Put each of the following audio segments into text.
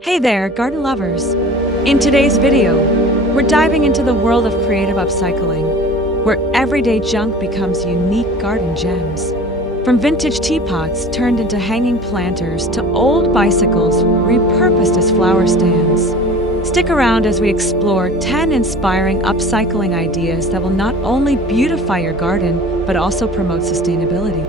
Hey there, garden lovers! In today's video, we're diving into the world of creative upcycling, where everyday junk becomes unique garden gems. From vintage teapots turned into hanging planters to old bicycles repurposed as flower stands. Stick around as we explore 10 inspiring upcycling ideas that will not only beautify your garden, but also promote sustainability.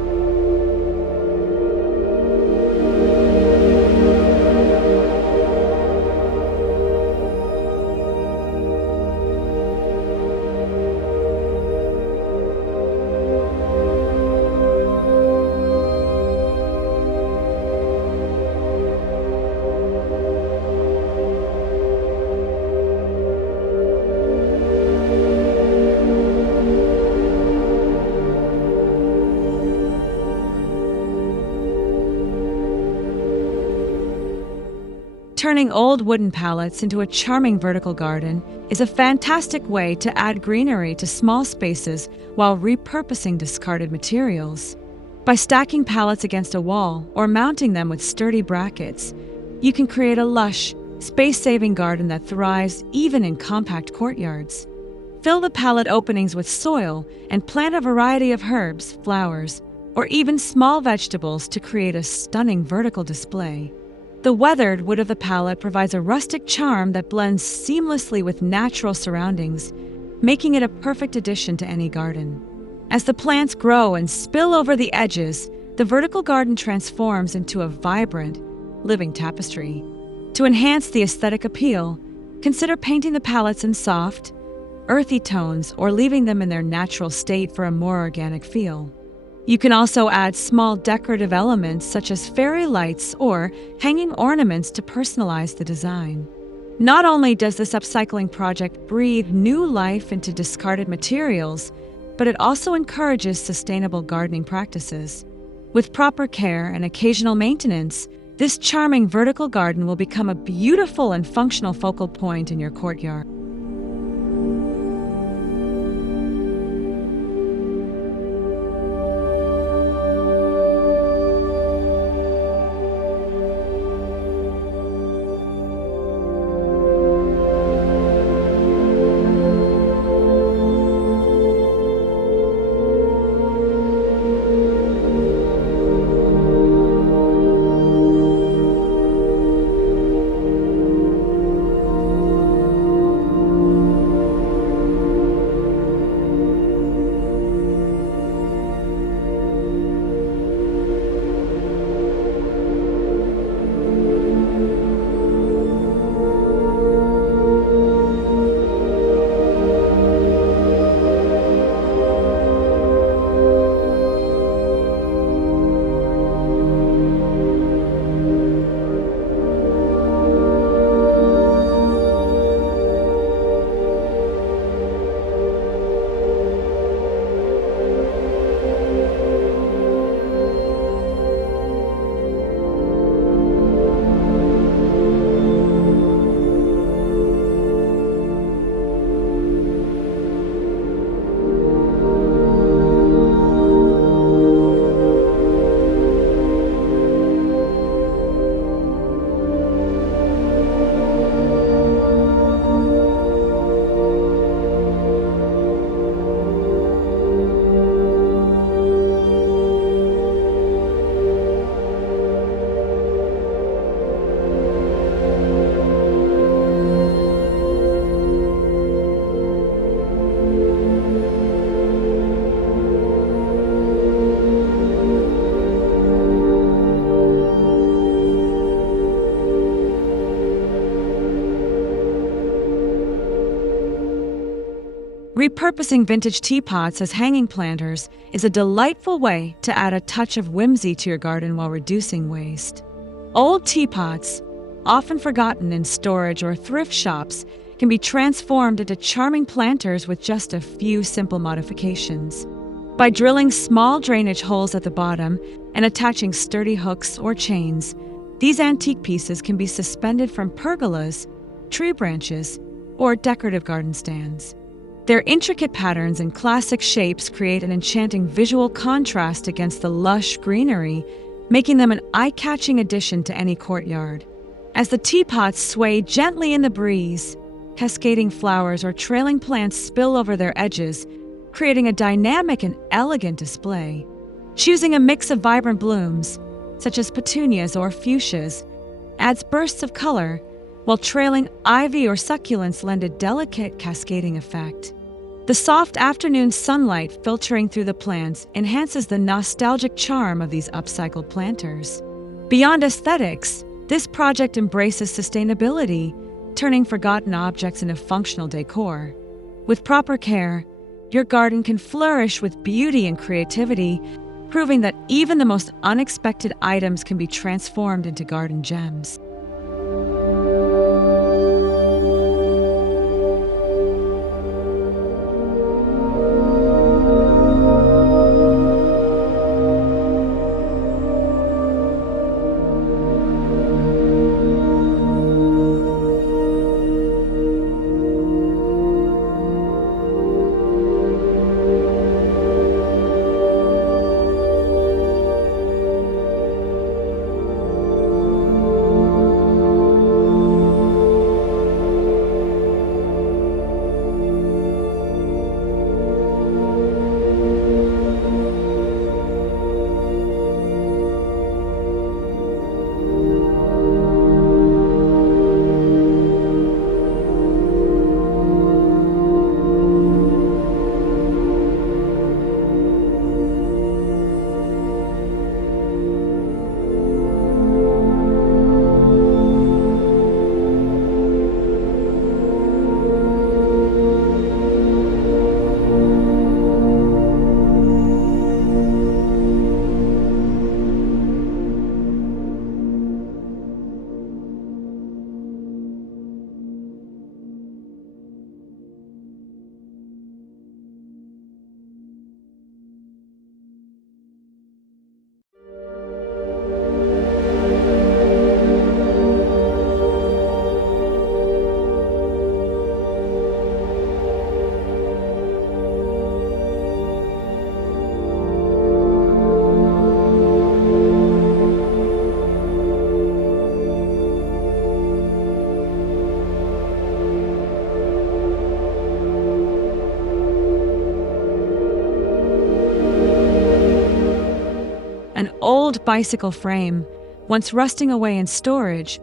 Turning old wooden pallets into a charming vertical garden is a fantastic way to add greenery to small spaces while repurposing discarded materials. By stacking pallets against a wall or mounting them with sturdy brackets, you can create a lush, space-saving garden that thrives even in compact courtyards. Fill the pallet openings with soil and plant a variety of herbs, flowers, or even small vegetables to create a stunning vertical display. The weathered wood of the pallet provides a rustic charm that blends seamlessly with natural surroundings, making it a perfect addition to any garden. As the plants grow and spill over the edges, the vertical garden transforms into a vibrant, living tapestry. To enhance the aesthetic appeal, consider painting the pallets in soft, earthy tones or leaving them in their natural state for a more organic feel. You can also add small decorative elements such as fairy lights or hanging ornaments to personalize the design. Not only does this upcycling project breathe new life into discarded materials, but it also encourages sustainable gardening practices. With proper care and occasional maintenance, this charming vertical garden will become a beautiful and functional focal point in your courtyard. Repurposing vintage teapots as hanging planters is a delightful way to add a touch of whimsy to your garden while reducing waste. Old teapots, often forgotten in storage or thrift shops, can be transformed into charming planters with just a few simple modifications. By drilling small drainage holes at the bottom and attaching sturdy hooks or chains, these antique pieces can be suspended from pergolas, tree branches, or decorative garden stands. Their intricate patterns and classic shapes create an enchanting visual contrast against the lush greenery, making them an eye-catching addition to any courtyard. As the teapots sway gently in the breeze, cascading flowers or trailing plants spill over their edges, creating a dynamic and elegant display. Choosing a mix of vibrant blooms, such as petunias or fuchsias, adds bursts of color, while trailing ivy or succulents lend a delicate cascading effect. The soft afternoon sunlight filtering through the plants enhances the nostalgic charm of these upcycled planters. Beyond aesthetics, this project embraces sustainability, turning forgotten objects into functional decor. With proper care, your garden can flourish with beauty and creativity, proving that even the most unexpected items can be transformed into garden gems. An old bicycle frame, once rusting away in storage,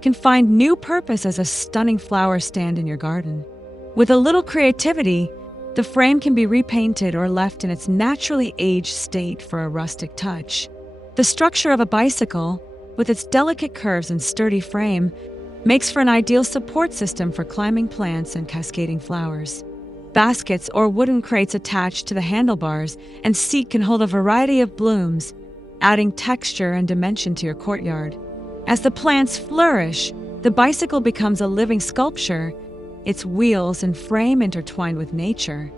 can find new purpose as a stunning flower stand in your garden. With a little creativity, the frame can be repainted or left in its naturally aged state for a rustic touch. The structure of a bicycle, with its delicate curves and sturdy frame, makes for an ideal support system for climbing plants and cascading flowers. Baskets or wooden crates attached to the handlebars and seat can hold a variety of blooms, adding texture and dimension to your courtyard. As the plants flourish, the bicycle becomes a living sculpture, its wheels and frame intertwined with nature.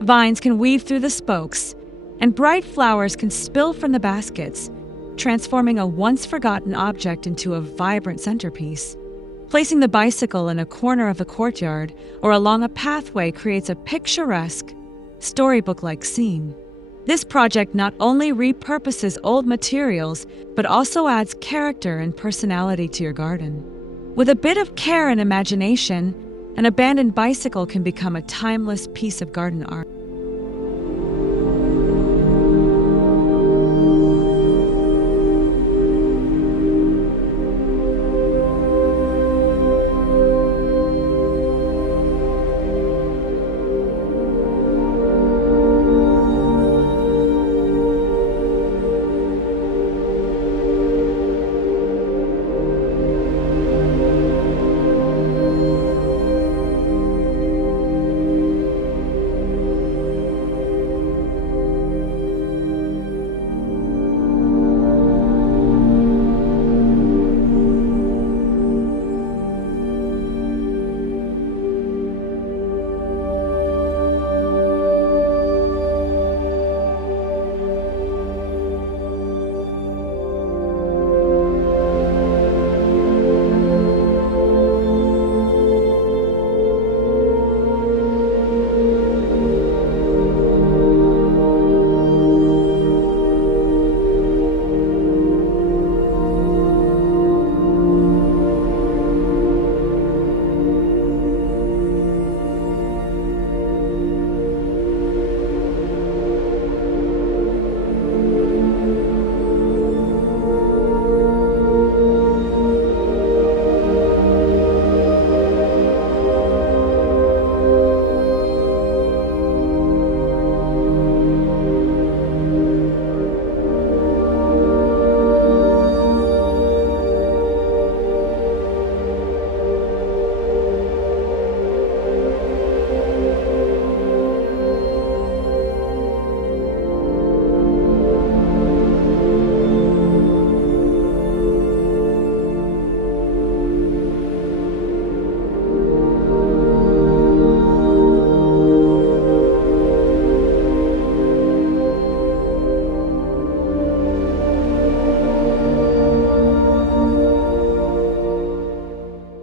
Vines can weave through the spokes, and bright flowers can spill from the baskets, transforming a once-forgotten object into a vibrant centerpiece. Placing the bicycle in a corner of the courtyard or along a pathway creates a picturesque, storybook-like scene. This project not only repurposes old materials, but also adds character and personality to your garden. With a bit of care and imagination, an abandoned bicycle can become a timeless piece of garden art.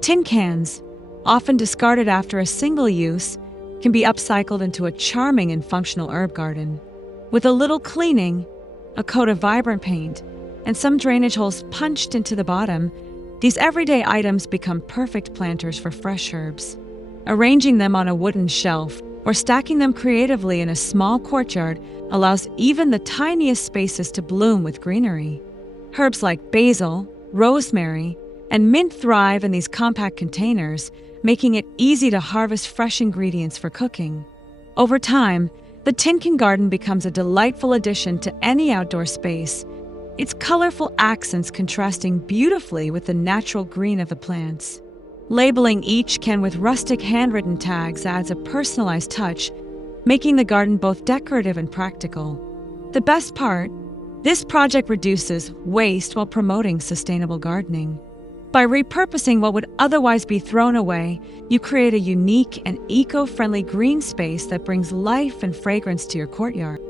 Tin cans, often discarded after a single use, can be upcycled into a charming and functional herb garden. With a little cleaning, a coat of vibrant paint, and some drainage holes punched into the bottom, these everyday items become perfect planters for fresh herbs. Arranging them on a wooden shelf or stacking them creatively in a small courtyard allows even the tiniest spaces to bloom with greenery. Herbs like basil, rosemary, and mint thrive in these compact containers, making it easy to harvest fresh ingredients for cooking. Over time, the tin can garden becomes a delightful addition to any outdoor space, its colorful accents contrasting beautifully with the natural green of the plants. Labeling each can with rustic handwritten tags adds a personalized touch, making the garden both decorative and practical. The best part, this project reduces waste while promoting sustainable gardening. By repurposing what would otherwise be thrown away, you create a unique and eco-friendly green space that brings life and fragrance to your courtyard.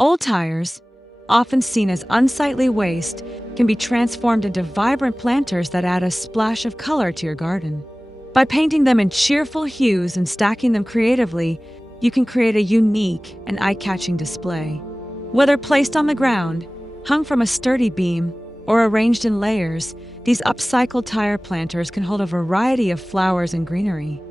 Old tires, often seen as unsightly waste, can be transformed into vibrant planters that add a splash of color to your garden. By painting them in cheerful hues and stacking them creatively, you can create a unique and eye-catching display. Whether placed on the ground, hung from a sturdy beam, or arranged in layers, these upcycled tire planters can hold a variety of flowers and greenery.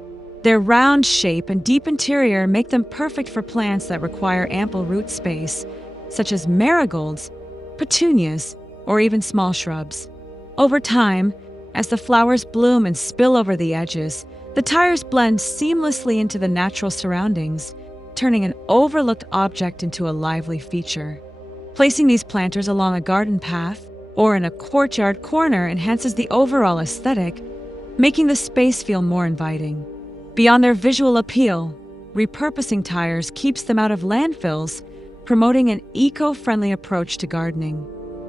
Their round shape and deep interior make them perfect for plants that require ample root space, such as marigolds, petunias, or even small shrubs. Over time, as the flowers bloom and spill over the edges, the tires blend seamlessly into the natural surroundings, turning an overlooked object into a lively feature. Placing these planters along a garden path or in a courtyard corner enhances the overall aesthetic, making the space feel more inviting. Beyond their visual appeal, repurposing tires keeps them out of landfills, promoting an eco-friendly approach to gardening.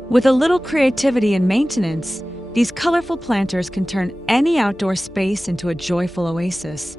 With a little creativity and maintenance, these colorful planters can turn any outdoor space into a joyful oasis.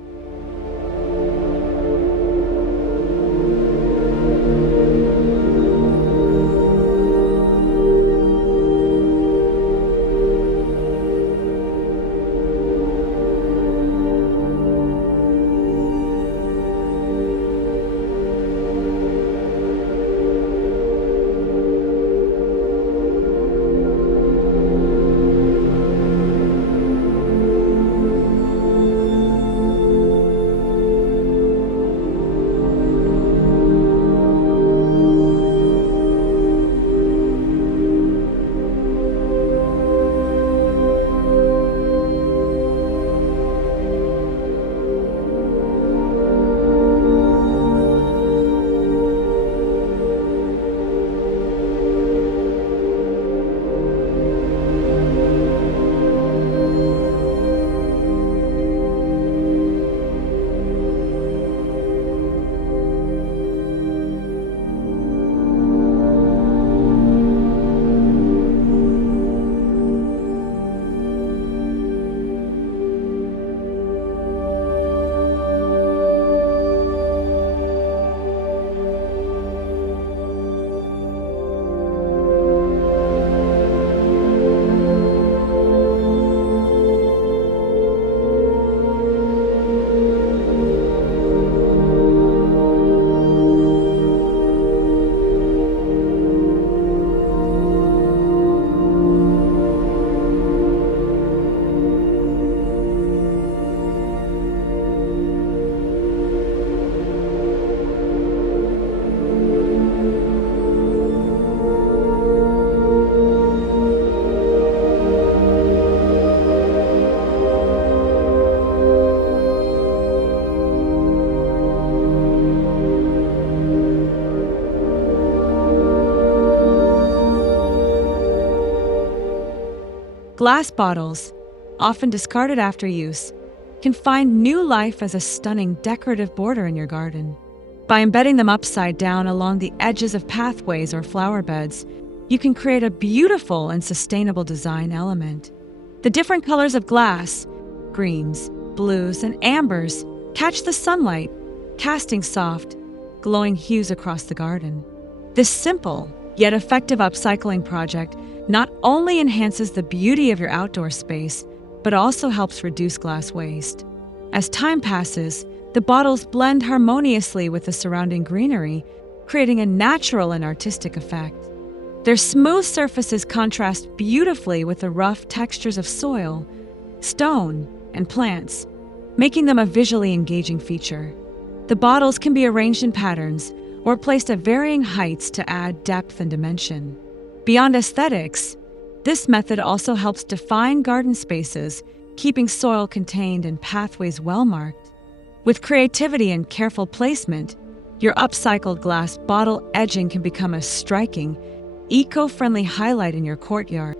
Glass bottles, often discarded after use, can find new life as a stunning decorative border in your garden. By embedding them upside down along the edges of pathways or flower beds, you can create a beautiful and sustainable design element. The different colors of glass, greens, blues, and ambers, catch the sunlight, casting soft, glowing hues across the garden. This simple, yet effective upcycling project not only enhances the beauty of your outdoor space, but also helps reduce glass waste. As time passes, the bottles blend harmoniously with the surrounding greenery, creating a natural and artistic effect. Their smooth surfaces contrast beautifully with the rough textures of soil, stone, and plants, making them a visually engaging feature. The bottles can be arranged in patterns or placed at varying heights to add depth and dimension. Beyond aesthetics, this method also helps define garden spaces, keeping soil contained and pathways well marked. With creativity and careful placement, your upcycled glass bottle edging can become a striking, eco-friendly highlight in your courtyard.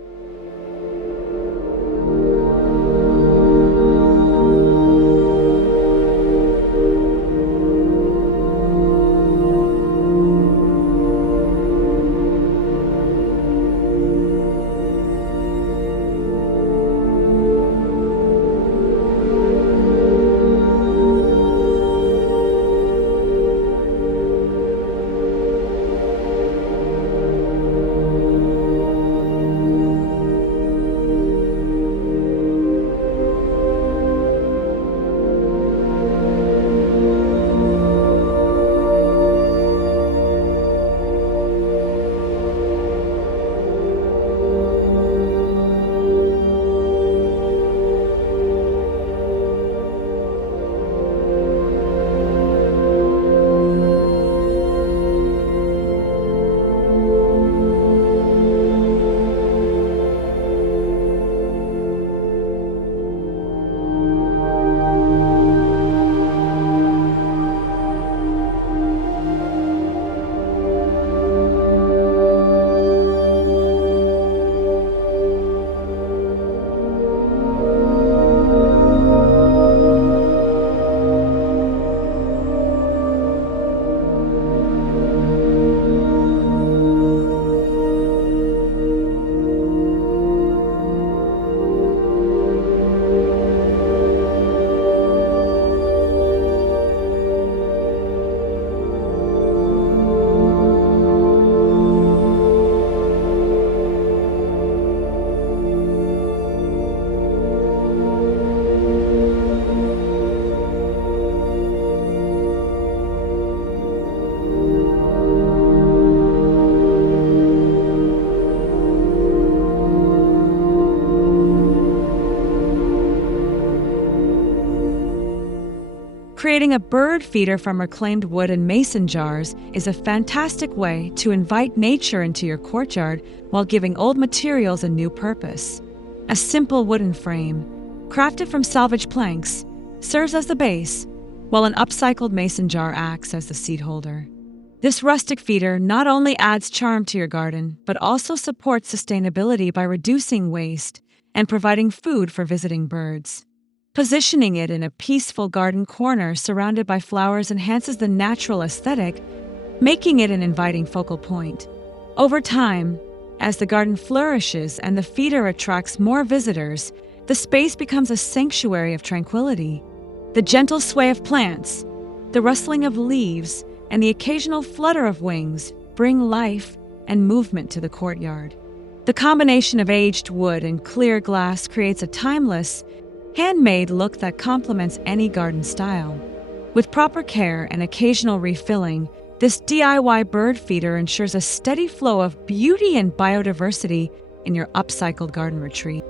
Creating a bird feeder from reclaimed wood and mason jars is a fantastic way to invite nature into your courtyard while giving old materials a new purpose. A simple wooden frame, crafted from salvaged planks, serves as the base, while an upcycled mason jar acts as the seed holder. This rustic feeder not only adds charm to your garden, but also supports sustainability by reducing waste and providing food for visiting birds. Positioning it in a peaceful garden corner surrounded by flowers enhances the natural aesthetic, making it an inviting focal point. Over time, as the garden flourishes and the feeder attracts more visitors, the space becomes a sanctuary of tranquility. The gentle sway of plants, the rustling of leaves, and the occasional flutter of wings bring life and movement to the courtyard. The combination of aged wood and clear glass creates a timeless, handmade look that complements any garden style. With proper care and occasional refilling, this DIY bird feeder ensures a steady flow of beauty and biodiversity in your upcycled garden retreat.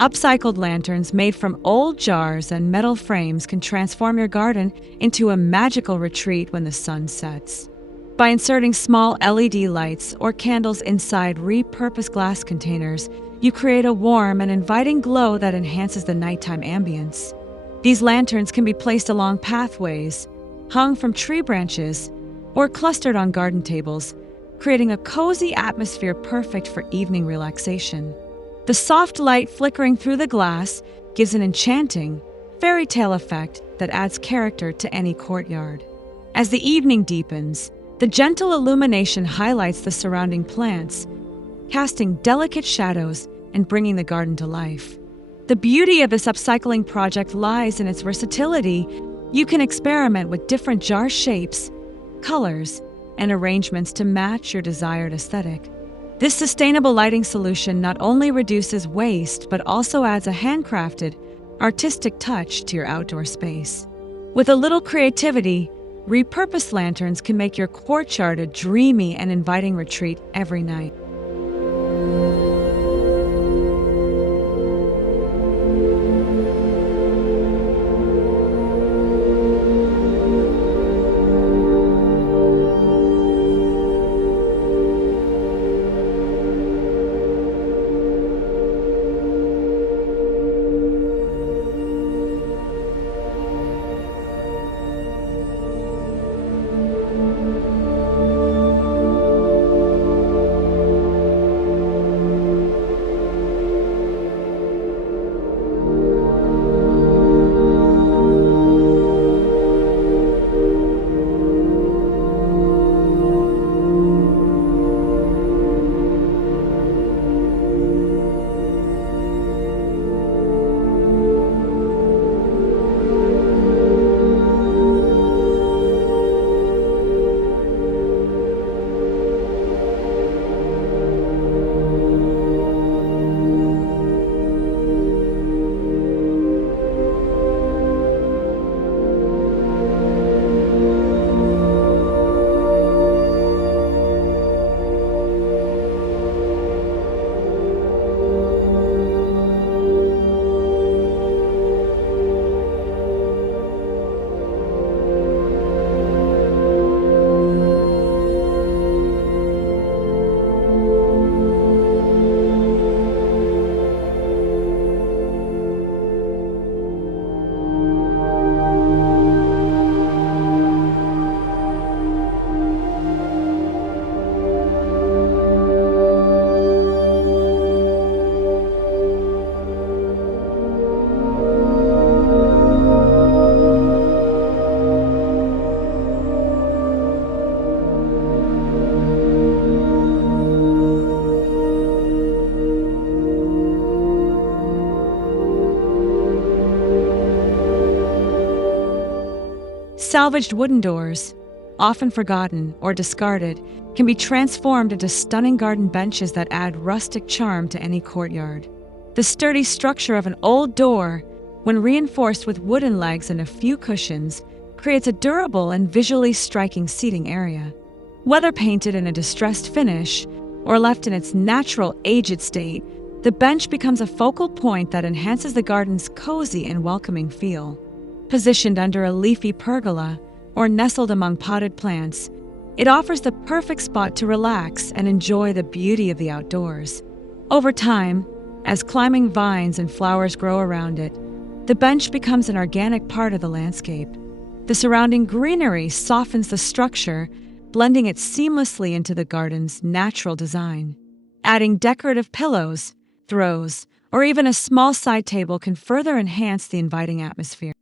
Upcycled lanterns made from old jars and metal frames can transform your garden into a magical retreat when the sun sets. By inserting small LED lights or candles inside repurposed glass containers, you create a warm and inviting glow that enhances the nighttime ambience. These lanterns can be placed along pathways, hung from tree branches, or clustered on garden tables, creating a cozy atmosphere perfect for evening relaxation. The soft light flickering through the glass gives an enchanting, fairy tale effect that adds character to any courtyard. As the evening deepens, the gentle illumination highlights the surrounding plants, casting delicate shadows and bringing the garden to life. The beauty of this upcycling project lies in its versatility. You can experiment with different jar shapes, colors, and arrangements to match your desired aesthetic. This sustainable lighting solution not only reduces waste, but also adds a handcrafted, artistic touch to your outdoor space. With a little creativity, repurposed lanterns can make your courtyard a dreamy and inviting retreat every night. Salvaged wooden doors, often forgotten or discarded, can be transformed into stunning garden benches that add rustic charm to any courtyard. The sturdy structure of an old door, when reinforced with wooden legs and a few cushions, creates a durable and visually striking seating area. Whether painted in a distressed finish or left in its natural aged state, the bench becomes a focal point that enhances the garden's cozy and welcoming feel. Positioned under a leafy pergola or nestled among potted plants, it offers the perfect spot to relax and enjoy the beauty of the outdoors. Over time, as climbing vines and flowers grow around it, the bench becomes an organic part of the landscape. The surrounding greenery softens the structure, blending it seamlessly into the garden's natural design. Adding decorative pillows, throws, or even a small side table can further enhance the inviting atmosphere.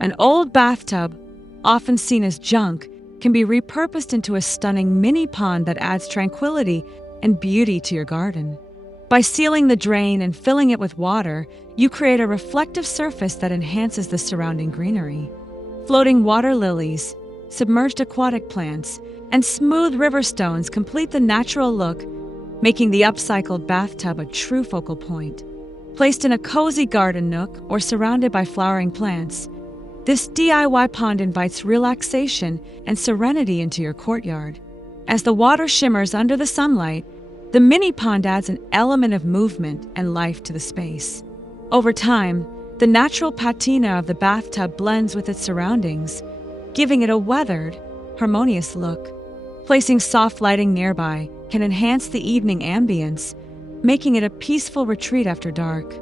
An old bathtub, often seen as junk, can be repurposed into a stunning mini pond that adds tranquility and beauty to your garden. By sealing the drain and filling it with water, you create a reflective surface that enhances the surrounding greenery. Floating water lilies, submerged aquatic plants, and smooth river stones complete the natural look, making the upcycled bathtub a true focal point. Placed in a cozy garden nook or surrounded by flowering plants, this DIY pond invites relaxation and serenity into your courtyard. As the water shimmers under the sunlight, the mini pond adds an element of movement and life to the space. Over time, the natural patina of the bathtub blends with its surroundings, giving it a weathered, harmonious look. Placing soft lighting nearby can enhance the evening ambience, making it a peaceful retreat after dark.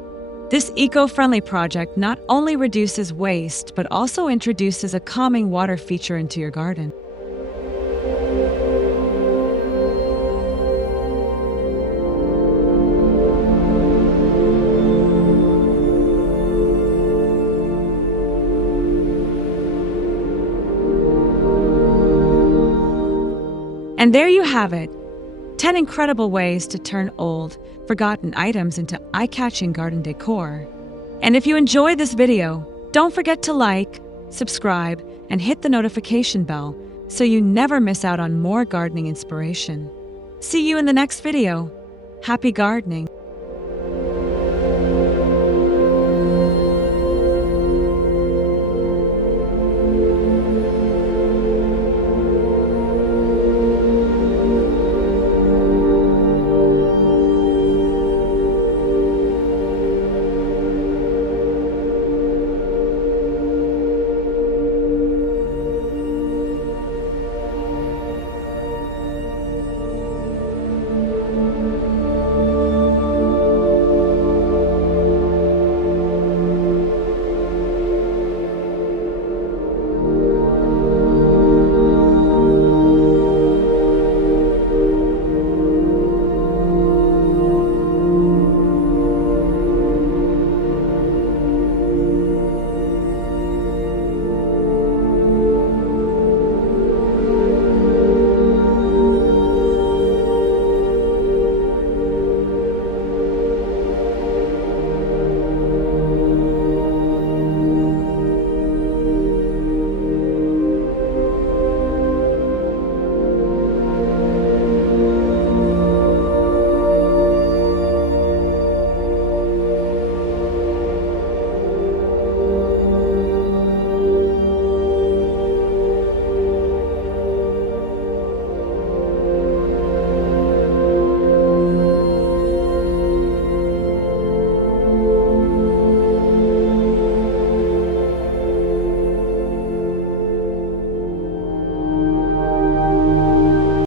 This eco-friendly project not only reduces waste, but also introduces a calming water feature into your garden. And there you have it, 10 incredible ways to turn old, forgotten items into eye-catching garden decor. And if you enjoyed this video, don't forget to like, subscribe, and hit the notification bell so you never miss out on more gardening inspiration. See you in the next video. Happy gardening!